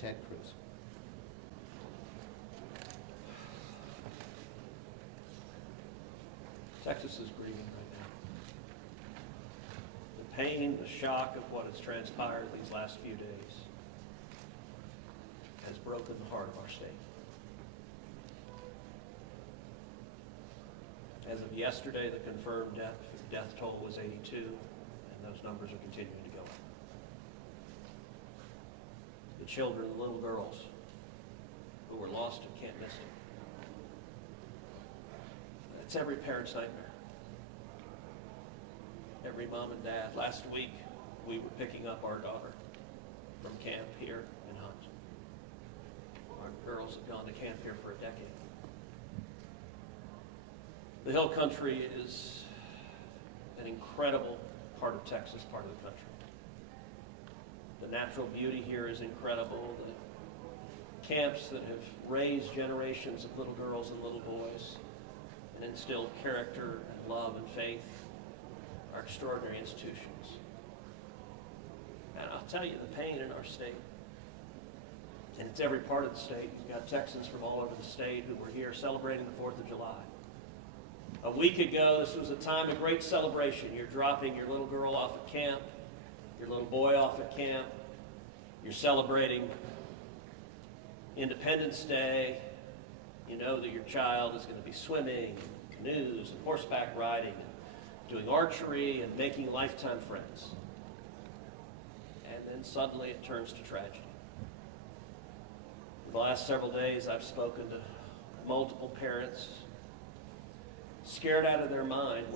Ted Cruz. Texas is grieving right now. The pain, the shock of what has transpired these last few days has broken the heart of our state. As of yesterday, the confirmed death toll was 82, and those numbers are continuing to go up. The children, the little girls who were lost at Camp Mystic. It's every parent's nightmare. Every mom and dad. Last week, we were picking up our daughter from camp here in Hunt. Our girls have gone to camp here for a decade. The Hill Country is an incredible part of Texas, part of the country. The natural beauty here is incredible. The camps that have raised generations of little girls and little boys and instilled character and love and faith are extraordinary institutions. And I'll tell you, the pain in our state, and it's every part of the state. You've got Texans from all over the state who were here celebrating the 4th of July. A week ago, this was a time of great celebration. You're dropping your little girl off at camp, your little boy off at camp. You're celebrating Independence Day. You know that your child is going to be swimming, canoes, and horseback riding, and doing archery, and making lifetime friends. And then suddenly it turns to tragedy. For the last several days, I've spoken to multiple parents, scared out of their mind.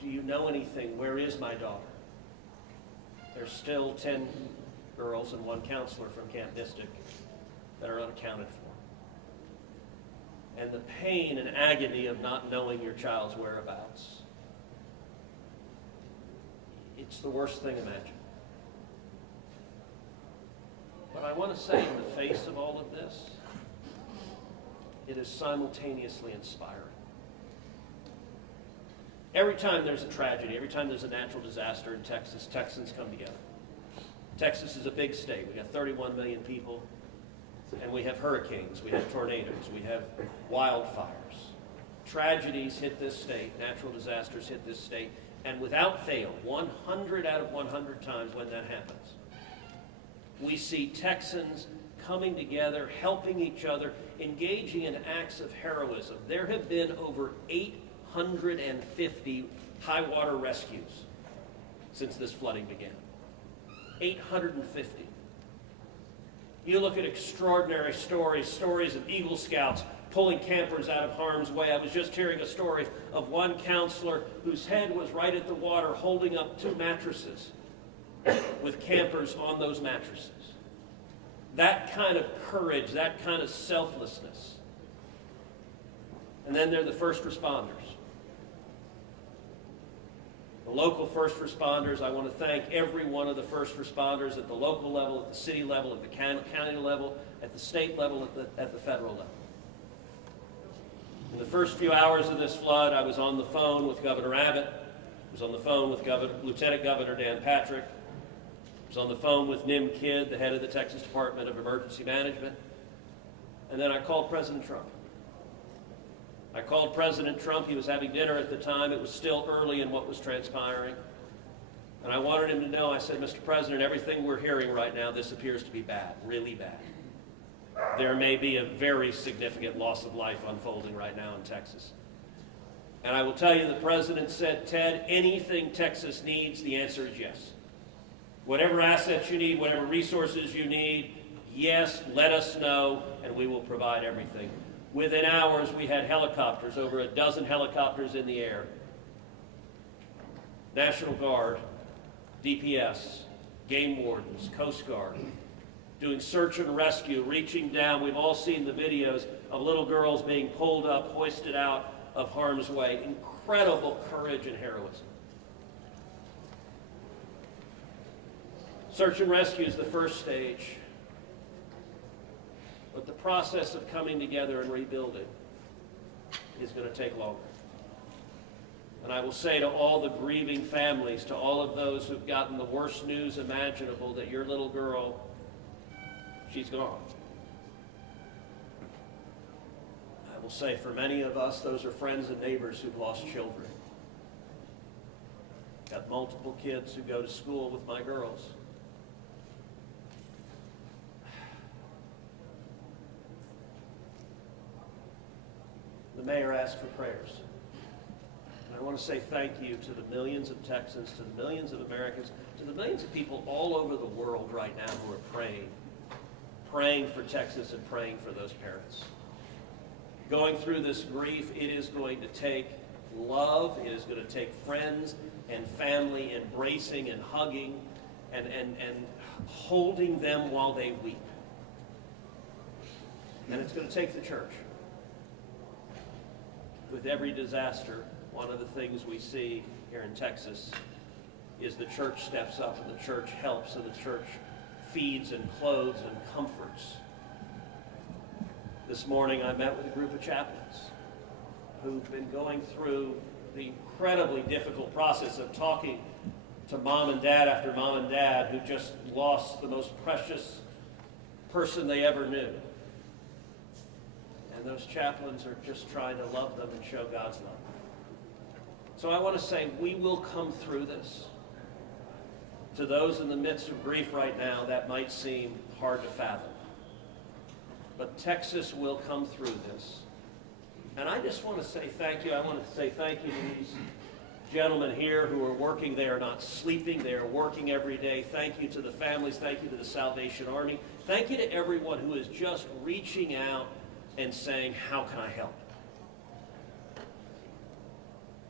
Do you know anything? Where is my daughter? There's still 10 girls and 1 counselor from Camp Mystic that are unaccounted for. And the pain and agony of not knowing your child's whereabouts, it's the worst thing imagined. But I want to say, in the face of all of this, it is simultaneously inspiring. Every time there's a tragedy, every time there's a natural disaster in Texas, Texans come together. Texas is a big state. We've got 31 million people, and we have hurricanes, we have tornadoes, we have wildfires. Tragedies hit this state, natural disasters hit this state, and without fail, 100 out of 100 times when that happens, we see Texans coming together, helping each other, engaging in acts of heroism. There have been over 850 high water rescues since this flooding began. 850. You look at extraordinary stories of Eagle Scouts pulling campers out of harm's way. I was just hearing a story of one counselor whose head was right at the water holding up 2 mattresses with campers on those mattresses. That kind of courage, that kind of selflessness. And then there are the first responders. The local first responders. I want to thank every one of the first responders at the local level, at the city level, at the county level, at the state level, at the federal level. In the first few hours of this flood, I was on the phone with Governor Abbott. I was on the phone with Lieutenant Governor Dan Patrick. I was on the phone with Nim Kidd, the head of the Texas Department of Emergency Management. And then I called President Trump. I called President Trump. He was having dinner at the time. It was still early in what was transpiring. And I wanted him to know, I said, Mr. President, everything we're hearing right now, this appears to be bad, really bad. There may be a very significant loss of life unfolding right now in Texas. And I will tell you, the President said, Ted, anything Texas needs, the answer is yes. Whatever assets you need, whatever resources you need, yes, let us know, and we will provide everything. Within hours, we had helicopters, over a dozen helicopters in the air. National Guard, DPS, game wardens, Coast Guard, doing search and rescue, reaching down. We've all seen the videos of little girls being pulled up, hoisted out of harm's way. Incredible courage and heroism. Search and rescue is the first stage. But the process of coming together and rebuilding is going to take longer. And I will say to all the grieving families, to all of those who've gotten the worst news imaginable, that your little girl, she's gone. I will say for many of us, those are friends and neighbors who've lost children. Got multiple kids who go to school with my girls. The mayor asked for prayers. And I want to say thank you to the millions of Texans, to the millions of Americans, to the millions of people all over the world right now who are praying for Texas and praying for those parents. Going through this grief, it is going to take love, it is going to take friends and family embracing and hugging and holding them while they weep. And it's going to take the church. With every disaster, one of the things we see here in Texas is the church steps up and the church helps and the church feeds and clothes and comforts. This morning I met with a group of chaplains who've been going through the incredibly difficult process of talking to mom and dad after mom and dad who just lost the most precious person they ever knew. And those chaplains are just trying to love them and show God's love. So I want to say we will come through this. To those in the midst of grief right now, that might seem hard to fathom. But Texas will come through this. And I just want to say thank you. I want to say thank you to these gentlemen here who are working. They are not sleeping. They are working every day. Thank you to the families. Thank you to the Salvation Army. Thank you to everyone who is just reaching out and saying, how can I help?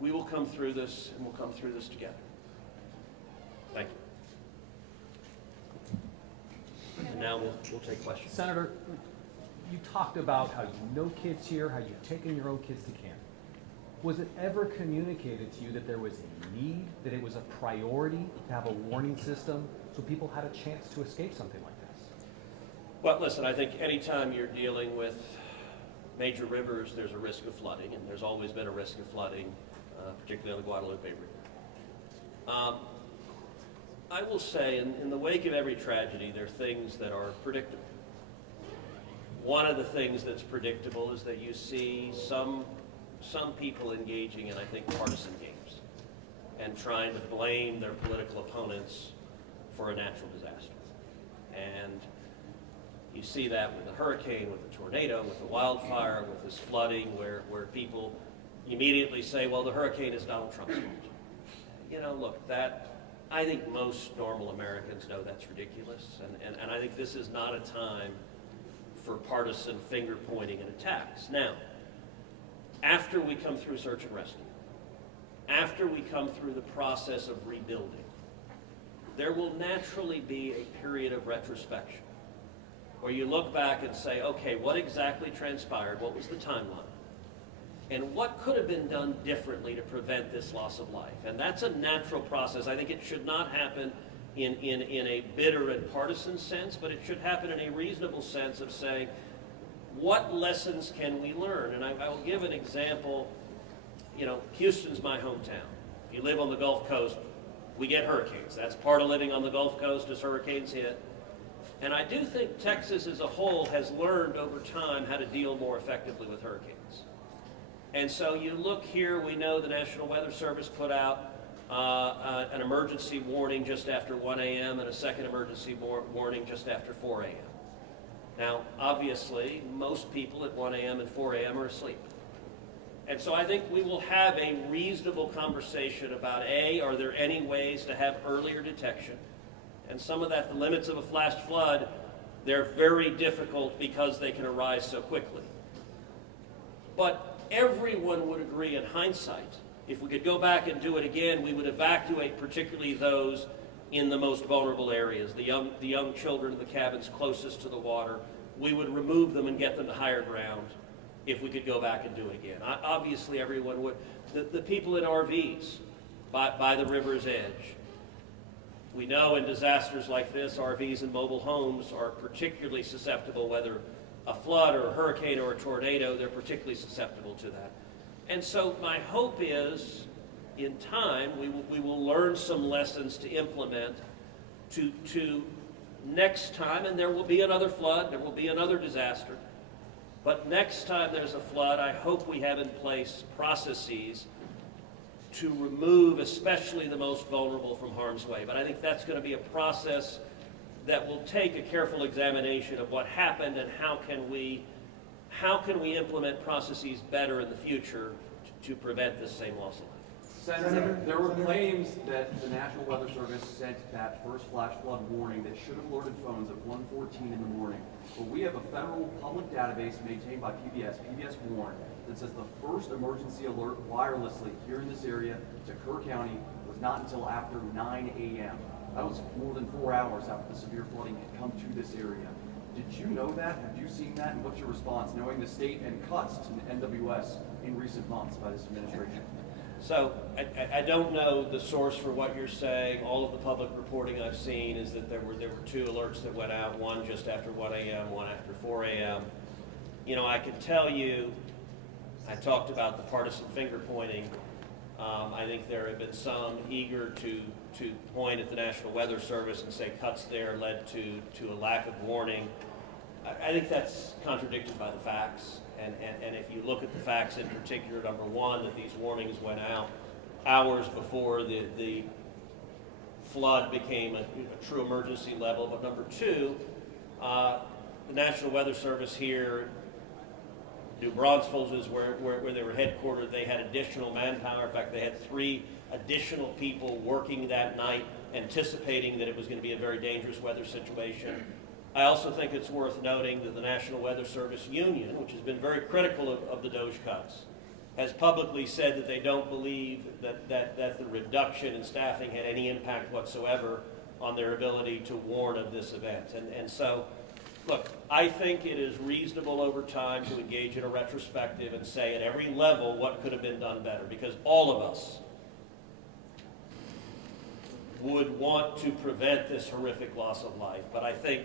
We will come through this, and we'll come through this together. Thank you. And now we'll take questions. Senator, you talked about how you know kids here, how you've taken your own kids to camp. Was it ever communicated to you that there was a need, that it was a priority to have a warning system so people had a chance to escape something like this? Well, listen, I think anytime you're dealing with major rivers, there's a risk of flooding, and there's always been a risk of flooding, particularly on the Guadalupe River. I will say, in the wake of every tragedy, there are things that are predictable. One of the things that's predictable is that you see some people engaging in, I think, partisan games and trying to blame their political opponents for a natural disaster. And you see that with the hurricane, with the tornado, with the wildfire, with this flooding, where people immediately say, well, the hurricane is Donald Trump's fault. You know, look, I think most normal Americans know that's ridiculous, and I think this is not a time for partisan finger pointing and attacks. Now, after we come through search and rescue, after we come through the process of rebuilding, there will naturally be a period of retrospection where you look back and say, okay, what exactly transpired? What was the timeline? And what could have been done differently to prevent this loss of life? And that's a natural process. I think it should not happen in a bitter and partisan sense, but it should happen in a reasonable sense of saying, what lessons can we learn? And I will give an example. You know, Houston's my hometown. If you live on the Gulf Coast, we get hurricanes. That's part of living on the Gulf Coast as hurricanes hit. And I do think Texas as a whole has learned over time how to deal more effectively with hurricanes. And so you look here, we know the National Weather Service put out an emergency warning just after 1 a.m. and a second emergency warning just after 4 a.m. Now, obviously, most people at 1 a.m. and 4 a.m. are asleep. And so I think we will have a reasonable conversation about, A, are there any ways to have earlier detection? And some of that, the limits of a flash flood, they're very difficult because they can arise so quickly. But everyone would agree in hindsight, if we could go back and do it again, we would evacuate particularly those in the most vulnerable areas, the young children in the cabins closest to the water. We would remove them and get them to higher ground if we could go back and do it again. Obviously, everyone would. The people in RVs by the river's edge. We know in disasters like this, RVs and mobile homes are particularly susceptible, whether a flood or a hurricane or a tornado, they're particularly susceptible to that. And so my hope is, in time, we will learn some lessons to implement to next time, and there will be another flood, there will be another disaster, but next time there's a flood, I hope we have in place processes to remove especially the most vulnerable from harm's way. But I think that's going to be a process that will take a careful examination of what happened and how can we implement processes better in the future to prevent this same loss of life. Senator, there were claims that the National Weather Service sent that first flash flood warning that should have alerted phones at 1:14 in the morning. But we have a federal public database maintained by PBS Warn, that says the first emergency alert wirelessly here in this area to Kerr County was not until after 9 a.m. That was more than 4 hours after the severe flooding had come to this area. Did you know that? Have you seen that? And what's your response, knowing the state and cuts to NWS in recent months by this administration? So I don't know the source for what you're saying. All of the public reporting I've seen is that there were two alerts that went out, one just after 1 a.m., one after 4 a.m. You know, I can tell you, I talked about the partisan finger pointing. I think there have been some eager to point at the National Weather Service and say cuts there led to a lack of warning. I think that's contradicted by the facts. And if you look at the facts in particular, number one, that these warnings went out hours before the flood became a true emergency level. But number two, the National Weather Service here, New Braunfels is where they were headquartered. They had additional manpower. In fact, they had 3 additional people working that night, anticipating that it was going to be a very dangerous weather situation. I also think it's worth noting that the National Weather Service Union, which has been very critical of the DOGE cuts, has publicly said that they don't believe that the reduction in staffing had any impact whatsoever on their ability to warn of this event. And so, look, I think it is reasonable over time to engage in a retrospective and say at every level what could have been done better, because all of us would want to prevent this horrific loss of life. But I think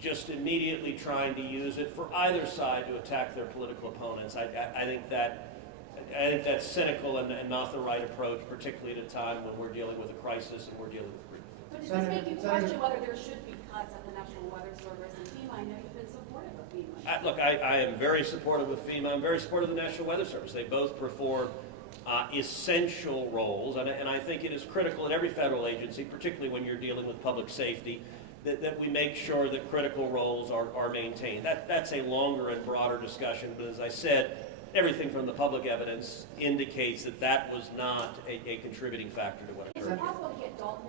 just immediately trying to use it for either side to attack their political opponents, I think that's cynical and not the right approach, particularly at a time when we're dealing with a crisis and we're dealing with grief. But does this make you question whether there should be cuts at the National Weather Service and FEMA? I know you've been supportive of FEMA. Look, I am very supportive of FEMA. I'm very supportive of the National Weather Service. They both perform essential roles, and I think it is critical in every federal agency, particularly when you're dealing with public safety, that we make sure that critical roles are maintained. That's a longer and broader discussion, but as I said, everything from the public evidence indicates that was not a contributing factor to what occurred. Is it possible to get Dalton